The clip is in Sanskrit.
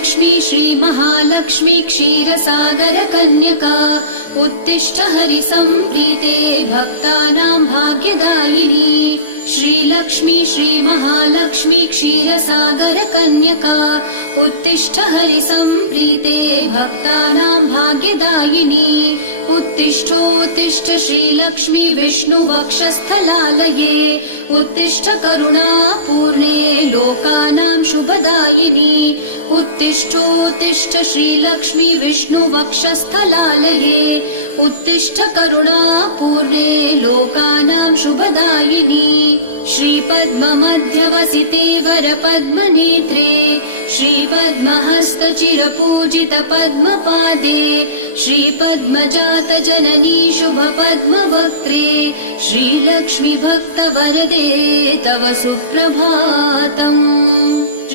श्रीलक्ष्मी श्रीमहालक्ष्मी क्षीरसागरकन्यका उत्तिष्ठ हरिसम्प्रीते भक्तानां भाग्यदायिनी। श्रीलक्ष्मी श्रीमहालक्ष्मी क्षीरसागरकन्यका उत्तिष्ठ हरिसम्प्रीते भक्तानां भाग्यदायिनी। उत्तिष्ठोत्तिष्ठ श्रीलक्ष्मी विष्णुवक्षस्थलालये उत्तिष्ठ करुणापूर्णे लोकानां शुभदायिनी। उत्तिष्ठोत्तिष्ठ श्रीलक्ष्मी विष्णुवक्षस्थलालये उत्तिष्ठ करुणापूर्णे लोकानां शुभदायिनी। श्रीपद्ममध्यवसिते वरपद्मनेत्रे श्रीपद्महस्तचिरपूजित पद्मपादे श्रीपद्मजातजननी शुभपद्मवक्त्रे श्रीलक्ष्मी भक्तवरदे तव सुप्रभातम्।